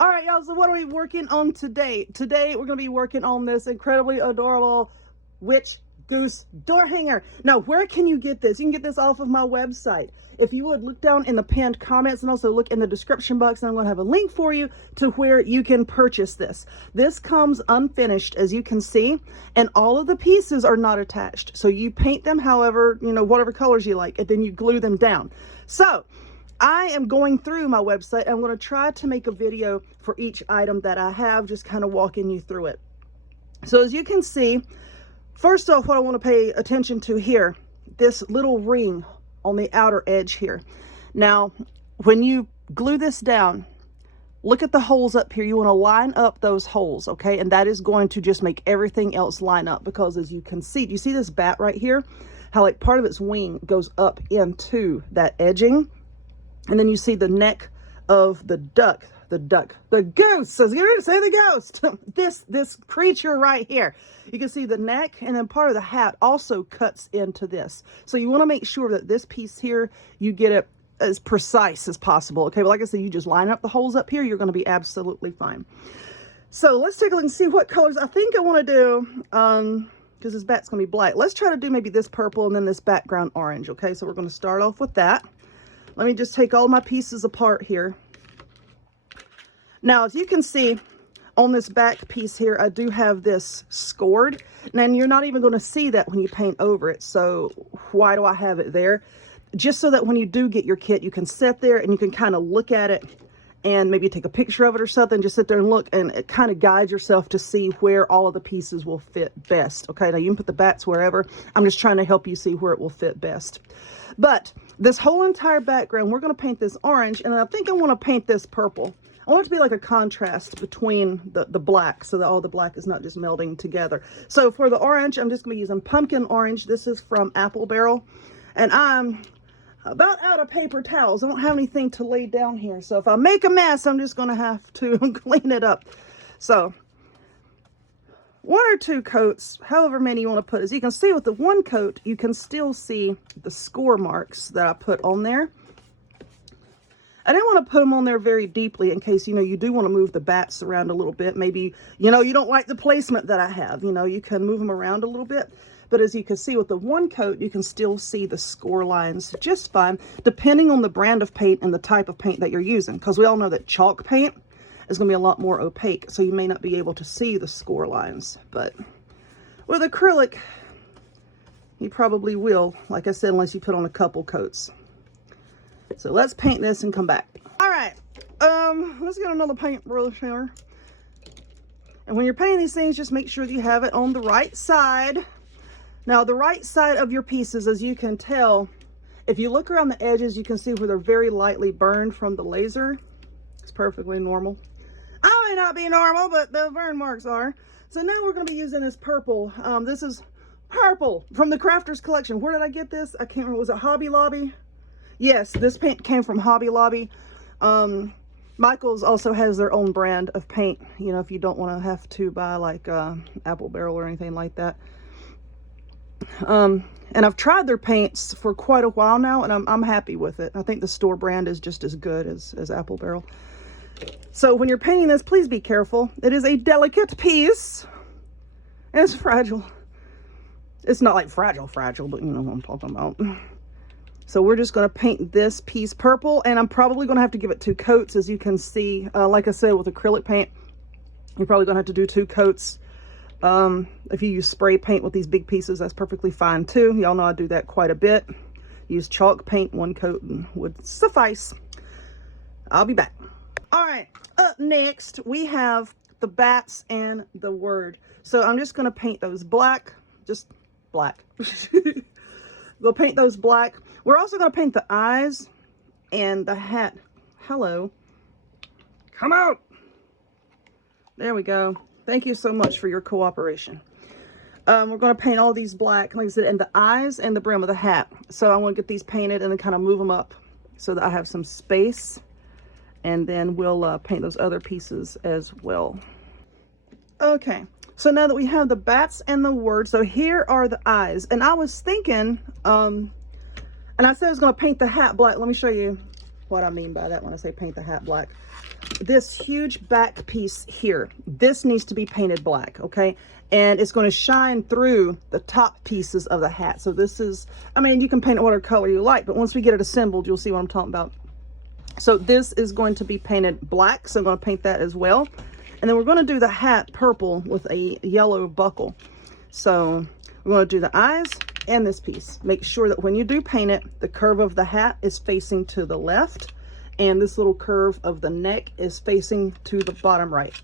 All right, y'all, so what are we working on today? Today, we're going to be working on this incredibly adorable witch goose door hanger. Now, where can you get this? You can get this off of my website. If you would look down in the pinned comments and also look in the description box, and I'm going to have a link for you to where you can purchase this. This comes unfinished, as you can see, and all of the pieces are not attached. So you paint them however, whatever colors you like, and then you glue them down. So I am going through my website. I'm going to try to make a video for each item that I have, just kind of walking you through it. So as you can see, first off, what I want to pay attention to here, this little ring on the outer edge here. Now, when you glue this down, look at the holes up here. You want to line up those holes, okay? And that is going to just make everything else line up, because as you can see, do you see this bat right here? How like part of its wing goes up into that edging? And then you see the neck of the goose. I was going to say the ghost. this creature right here. You can see the neck, and then part of the hat also cuts into this. So you want to make sure that this piece here, you get it as precise as possible. Okay, but like I said, you just line up the holes up here. You're going to be absolutely fine. So let's take a look and see what colors I think I want to do. Because this bat's going to be black. Let's try to do maybe this purple and then this background orange. Okay, so we're going to start off with that. Let me just take all my pieces apart here. Now, as you can see on this back piece here, I do have this scored. And you're not even going to see that when you paint over it. So why do I have it there? Just so that when you do get your kit, you can sit there and you can kind of look at it and maybe take a picture of it or something. Just sit there and look, and it kind of guides yourself to see where all of the pieces will fit best. Okay, now you can put the bats wherever. I'm just trying to help you see where it will fit best. But this whole entire background, we're going to paint this orange, and I think I want to paint this purple. I want it to be like a contrast between the black, so that all the black is not just melding together. So for the orange, I'm just going to be using pumpkin orange. This is from Apple Barrel, and I'm about out of paper towels. I don't have anything to lay down here, so if I make a mess, I'm just going to have to clean it up. So one or two coats, however many you want to put. As you can see with the one coat, you can still see the score marks that I put on there. I didn't want to put them on there very deeply in case, you do want to move the bats around a little bit. Maybe, you don't like the placement that I have. You can move them around a little bit. But as you can see with the one coat, you can still see the score lines just fine, depending on the brand of paint and the type of paint that you're using. Because we all know that chalk paint is going to be a lot more opaque, so you may not be able to see the score lines. But with acrylic, you probably will, like I said, unless you put on a couple coats. So let's paint this and come back. All right, let's get another paint brush here. And when you're painting these things, just make sure you have it on the right side. Now, the right side of your pieces, as you can tell, if you look around the edges, you can see where they're very lightly burned from the laser. It's perfectly normal. I may not be normal, but the burn marks are. So now we're going to be using this purple. This is purple from the Crafters Collection. Where did I get this? I can't remember. Was it Hobby Lobby? Yes, this paint came from Hobby Lobby. Michael's also has their own brand of paint, if you don't want to have to buy like Apple Barrel or anything like that. And I've tried their paints for quite a while now, and I'm happy with it. I think the store brand is just as good as Apple Barrel. So when you're painting this, please be careful. It is a delicate piece, and it's fragile. It's not like fragile, but you know what I'm talking about. So we're just going to paint this piece purple, and I'm probably going to have to give it 2 coats. As you can see, like I said, with acrylic paint, you're probably going to have to do 2 coats. If you use spray paint with these big pieces, that's perfectly fine too. Y'all know I do that quite a bit. Use chalk paint, 1 coat would suffice. I'll be back. All right, up next, we have the bats and the word. So I'm just going to paint those black, just black. We'll paint those black. We're also going to paint the eyes and the hat. Hello. Come out. There we go. Thank you so much for your cooperation. We're going to paint all these black, like I said, and the eyes and the brim of the hat. So I want to get these painted and then kind of move them up so that I have some space. And then we'll paint those other pieces as well. Okay. So now that we have the bats and the word, so here are the eyes. And I was thinking, and I said I was going to paint the hat black. Let me show you. what I mean by that when I say paint the hat black. This huge back piece here, this needs to be painted black, okay? And it's going to shine through the top pieces of the hat. So this is, I mean, you can paint it whatever color you like, but once we get it assembled, you'll see what I'm talking about. So this is going to be painted black, so I'm going to paint that as well. And then we're going to do the hat purple with a yellow buckle. So we're going to do the eyes and this piece. Make sure that when you do paint it, the curve of the hat is facing to the left, and this little curve of the neck is facing to the bottom right.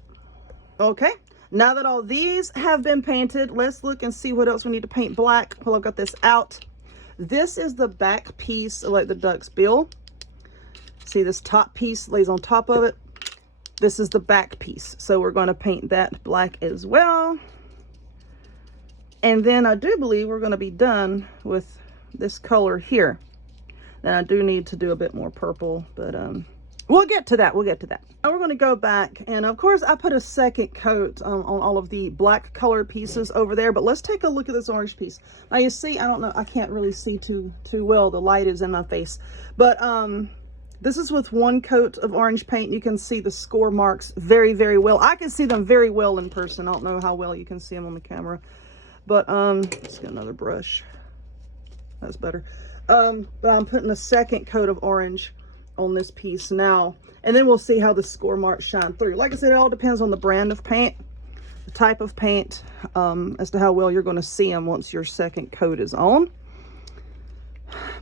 Okay, now that all these have been painted, let's look and see what else we need to paint black while I've got this out. This is the back piece of like the duck's bill. See, this top piece lays on top of it. This is the back piece, so we're going to paint that black as well. And then I do believe we're going to be done with this color here. Now I do need to do a bit more purple, but we'll get to that. We'll get to that. Now we're going to go back, and of course I put a second coat on all of the black colored pieces over there, but let's take a look at this orange piece. Now you see, I don't know, I can't really see too well. The light is in my face, but this is with one coat of orange paint. You can see the score marks very, very well. I can see them very well in person. I don't know how well you can see them on the camera, but let's get another brush. That's better. But I'm putting a second coat of orange on this piece now, and then we'll see how the score marks shine through. Like I said, it all depends on the brand of paint, the type of paint, as to how well you're going to see them once your second coat is on.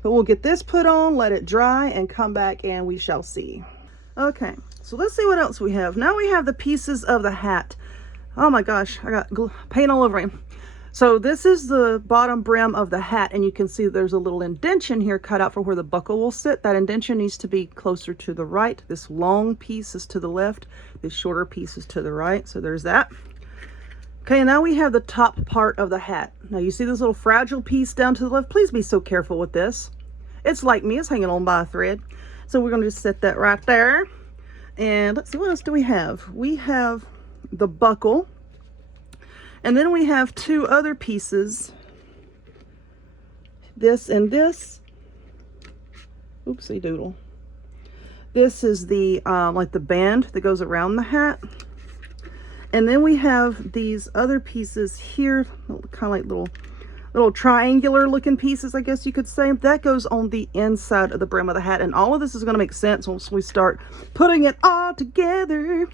But we'll get this put on, let it dry, and come back and we shall see. Okay, so let's see what else we have. Now we have the pieces of the hat. Oh my gosh, I got paint all over him. So this is the bottom brim of the hat, and you can see there's a little indention here cut out for where the buckle will sit. That indention needs to be closer to the right. This long piece is to the left. This shorter piece is to the right. So there's that. Okay, now we have the top part of the hat. Now you see this little fragile piece down to the left? Please be so careful with this. It's like me, it's hanging on by a thread. So we're gonna just set that right there. And let's see, what else do we have? We have the buckle. And then we have two other pieces, this and this. Oopsie doodle. This is the, like the band that goes around the hat. And then we have these other pieces here, kind of like little triangular looking pieces, I guess you could say. That goes on the inside of the brim of the hat. And all of this is going to make sense once we start putting it all together.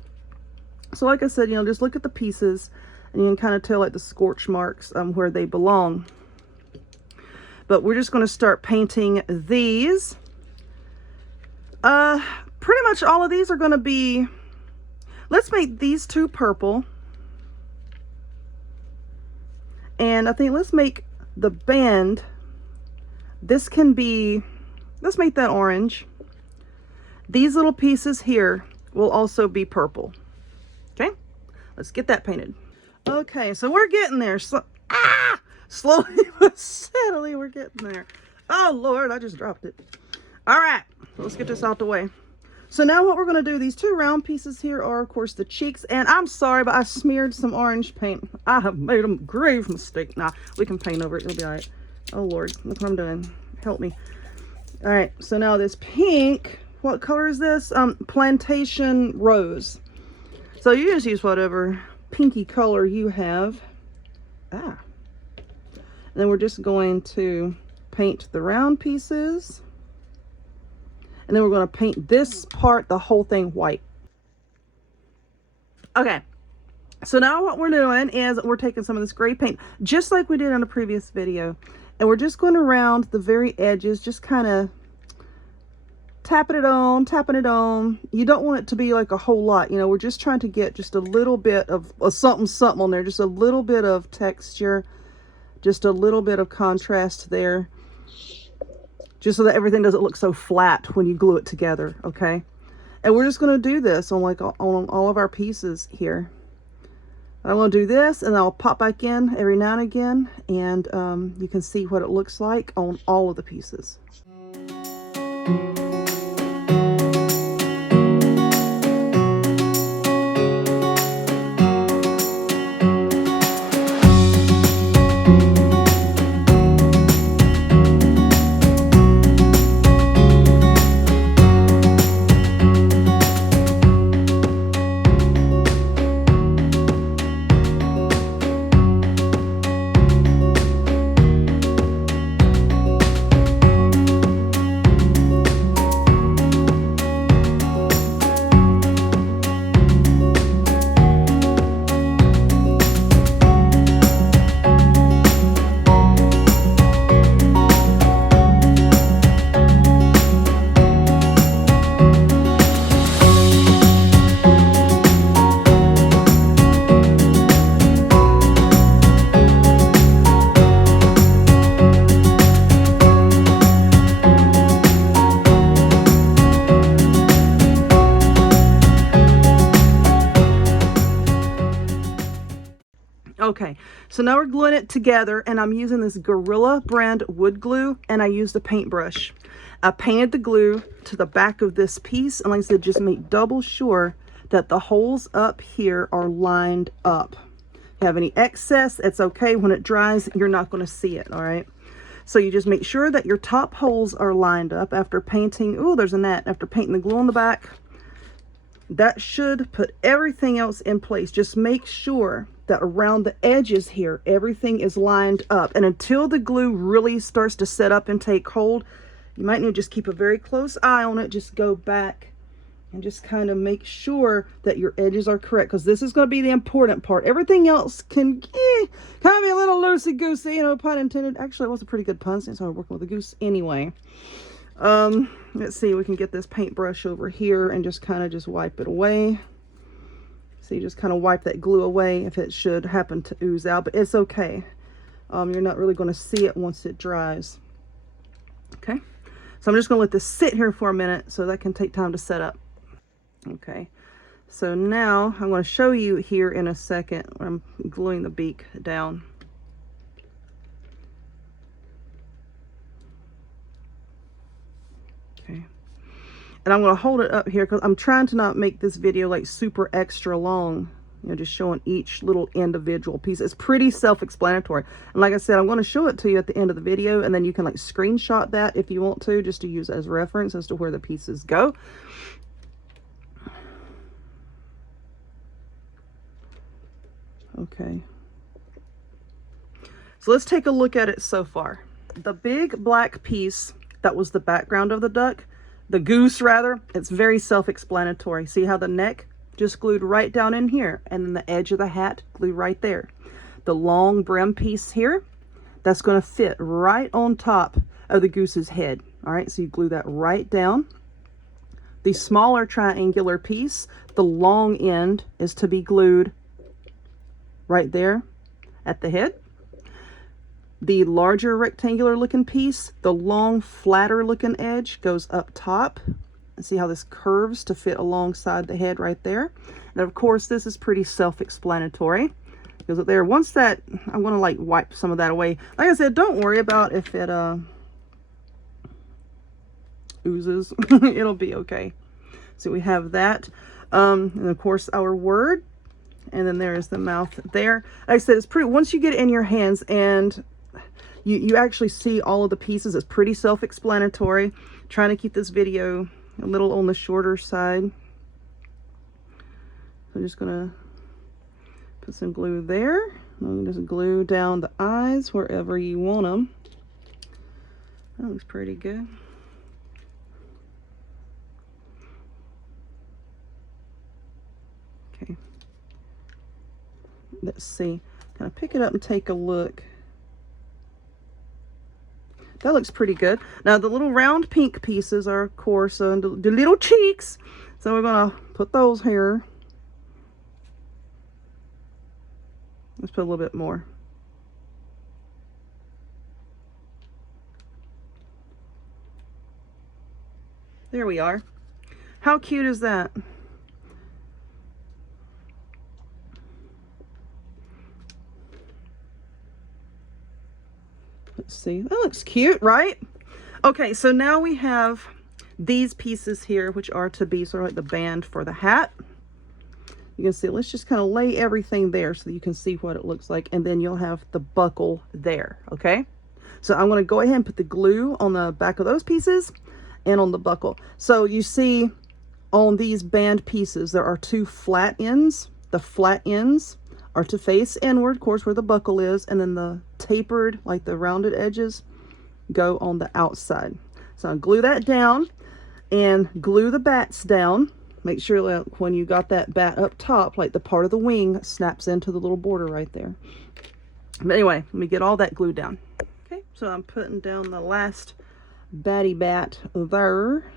So like I said, you know, just look at the pieces, and you can kind of tell like the scorch marks where they belong. But we're just going to start painting these. Pretty much all of these are going to be, let's make these two purple. And I think let's make the band, this can be, let's make that orange. These little pieces here will also be purple. Okay, let's get that painted. Okay, so we're getting there. Slowly but steadily, we're getting there. Oh Lord, I just dropped it. All right, so let's get this out the way. So now what we're going to do, these two round pieces here are of course the cheeks, and I'm sorry, but I smeared some orange paint. I have made a grave mistake. Nah, we can paint over it, it'll be all right. Oh Lord, look what I'm doing. Help me. All right, so now this pink, what color is this? Plantation rose. So you just use whatever pinky color you have. And then we're just going to paint the round pieces. And then we're going to paint this part, the whole thing, white. Okay. So now what we're doing is we're taking some of this gray paint, just like we did in a previous video. And we're just going to round the very edges, just kind of tapping it on. You don't want it to be like a whole lot, you know, we're just trying to get just a little bit of something on there, just a little bit of texture, just a little bit of contrast there, just so that everything doesn't look so flat when you glue it together. Okay, and we're just going to do this on like on all of our pieces here. I'm going to do this, and I'll pop back in every now and again, and you can see what it looks like on all of the pieces. Okay, so now we're gluing it together, and I'm using this Gorilla brand wood glue, and I used a paintbrush. I painted the glue to the back of this piece, and like I said, just make double sure that the holes up here are lined up. If you have any excess, it's okay. When it dries, you're not going to see it, all right? So you just make sure that your top holes are lined up after painting. Oh, there's a gnat. After painting the glue on the back, that should put everything else in place. Just make sure that around the edges here, everything is lined up. And until the glue really starts to set up and take hold, you might need to just keep a very close eye on it. Just go back and just kind of make sure that your edges are correct, because this is going to be the important part. Everything else can kind of be a little loosey-goosey, you know, pun intended. Actually, it was a pretty good pun since I was working with a goose anyway. Let's see, we can get this paintbrush over here and just kind of just wipe it away. So you just kind of wipe that glue away if it should happen to ooze out, but it's okay. You're not really going to see it once it dries. Okay, so I'm just going to let this sit here for a minute so that can take time to set up. Okay, so now I'm going to show you here in a second when I'm gluing the beak down. Okay, and I'm going to hold it up here because I'm trying to not make this video like super extra long, you know, just showing each little individual piece. It's pretty self-explanatory, and like I said, I'm going to show it to you at the end of the video, and then you can like screenshot that if you want to, just to use as reference as to where the pieces go. Okay, so let's take a look at it so far. The big black piece that was the background of the duck, the goose rather, it's very self-explanatory. See how the neck just glued right down in here, and then the edge of the hat glued right there. The long brim piece here, that's going to fit right on top of the goose's head. All right, so you glue that right down. The smaller triangular piece, the long end is to be glued right there at the head. The larger rectangular looking piece, the long flatter looking edge goes up top. See how this curves to fit alongside the head right there. And of course, this is pretty self-explanatory. Goes up there. Once that, I'm going to like wipe some of that away. Like I said, don't worry about if it oozes. It'll be okay. So we have that. And of course, our word. And then there's the mouth there. Like I said, it's pretty, once you get it in your hands and you actually see all of the pieces, it's pretty self-explanatory. Trying to keep this video a little on the shorter side. So I'm just gonna put some glue there. And just glue down the eyes wherever you want them. That looks pretty good. Okay. Let's see. Kind of pick it up and take a look. That looks pretty good. Now the little round pink pieces are, of course, the little cheeks. So we're gonna put those here. Let's put a little bit more. There we are. How cute is that? Let's see, that looks cute, right? Okay, so now we have these pieces here, which are to be sort of like the band for the hat. You can see, let's just kind of lay everything there so that you can see what it looks like, and then you'll have the buckle there, okay? So I'm going to go ahead and put the glue on the back of those pieces and on the buckle. So you see on these band pieces, there are two flat ends. The flat ends are to face inward, of course, where the buckle is, and then the tapered, like the rounded edges, go on the outside. So I'll glue that down and glue the bats down. Make sure that when you got that bat up top, like the part of the wing snaps into the little border right there. But anyway, let me get all that glued down. Okay, so I'm putting down the last batty bat there.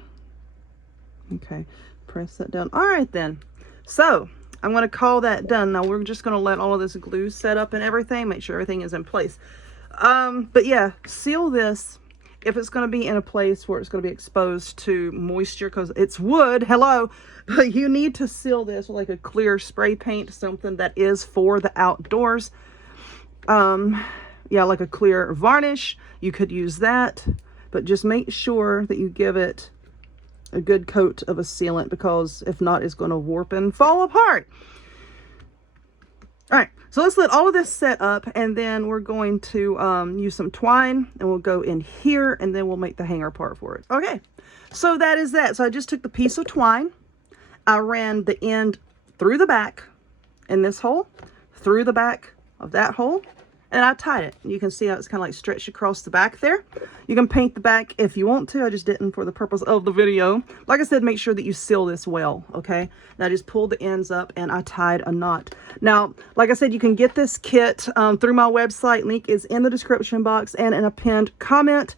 Okay, press that down. All right then. So I'm going to call that done. Now we're just going to let all of this glue set up and everything, make sure everything is in place. But yeah, seal this if it's going to be in a place where it's going to be exposed to moisture, because it's wood, hello, but you need to seal this with like a clear spray paint, something that is for the outdoors. yeah, like a clear varnish, you could use that, but just make sure that you give it a good coat of a sealant, because if not, it's going to warp and fall apart. All right, so let's let all of this set up, and then we're going to use some twine, and we'll go in here, and then we'll make the hanger part for it. Okay, so that is that. So I just took the piece of twine, I ran the end through the back in this hole, through the back of that hole, and I tied it. You can see how it's kind of like stretched across the back there. You can paint the back if you want to. I just didn't for the purpose of the video. Like I said, make sure that you seal this well, okay? And I just pulled the ends up and I tied a knot. Now, like I said, you can get this kit through my website. Link is in the description box and in a pinned comment.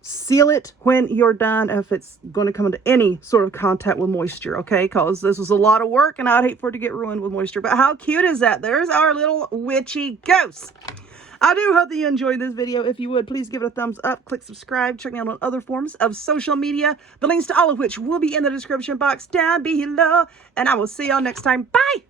Seal it when you're done if it's going to come into any sort of contact with moisture, okay? Because this was a lot of work and I'd hate for it to get ruined with moisture. But how cute is that? There's our little witchy goose. I do hope that you enjoyed this video. If you would, please give it a thumbs up, click subscribe, check me out on other forms of social media, the links to all of which will be in the description box down below. And I will see y'all next time. Bye!